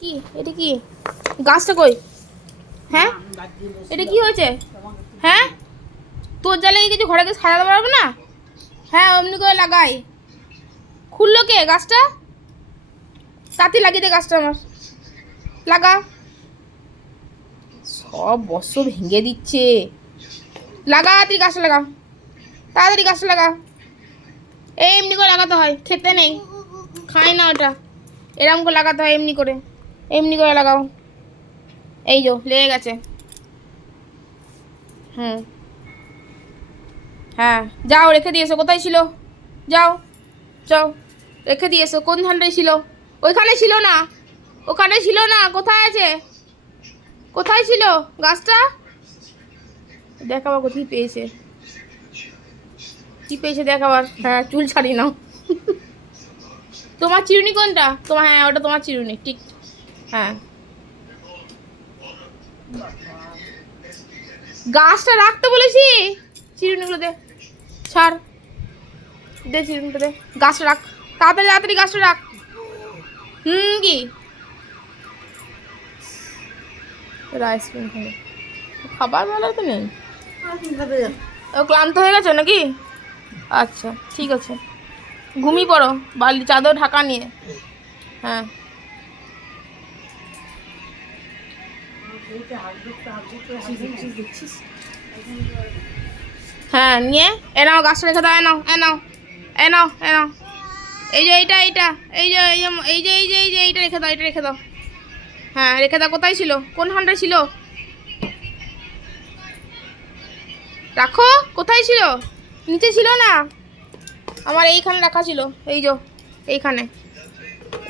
কি এটা কি গাছটা কই? হ্যাঁ এটা কি হয়েছে? হ্যাঁ তোর জ্বালাই কিছু ঘরে গিয়ে সাজাতে পারবে না? হ্যাঁ অমনি করে লাগাই। খুললো কে গাছটা? তাতে লাগিয়ে দে গাছটা আমার। লাগা। সব বর্ষ ভেঙে দিচ্ছে। লাগা তুই গাছটা লাগা, তাড়াতাড়ি গাছটা লাগা। এই এমনি করে লাগাতে হয়, খেতে নেই, খাই না ওটা। এরকম করে লাগাতে হয়, এমনি করে, এমনি করে লাগাও। এই যো লেগে গেছে। হুম হ্যাঁ যাও রেখে দিয়েছো, কোথায় ছিল? যাও যাও রেখে দিয়েছো, কোন ধানটায় ছিল? ওইখানে ছিল না, ওখানে ছিল না, কোথায় আছে? কোথায় ছিল গাছটা? দেখ আবার কোথায় পেয়েছে, কি পেয়েছে দেখ আবার। হ্যাঁ চুল ছাড়ি নাও। তোমার চিরুনি কোনটা তোমার? হ্যাঁ ওটা তোমার চিরুনি, ঠিক। হ্যাঁ গাছটা রাখতে বলেছি। চিরুনিগুলো দে, ছাড়, দে চিরুনিটা দে। গাছটা রাখ, তাড়াতাড়ি তাড়াতাড়ি গাছটা রাখ। কি আইসক্রিম খাবে? খাবার বেলা তো নেই। ও ক্লান্ত হয়ে গেছে নাকি? আচ্ছা ঠিক আছে, ঘুমিয়ে পড়ো, বালি চাদর ঢাকা নিয়ে। হ্যাঁ হ্যাঁ নিয়ে এ নাও গাছটা রেখে দাও, এ নাও এ নাও এ নাও এ নাও। এই যে এইটা এইটা, এই যে এই যে এই যে এই যে এই যে এইটা রেখে দাও, এটা রেখে দাও। হ্যাঁ রেখে দাও। কোথায় ছিল, কোন হান্ডায় ছিল? রাখো, কোথায় ছিল? নিচে ছিল না, আমার এইখানে রাখা ছিল, এই যে এইখানে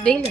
দেখলে।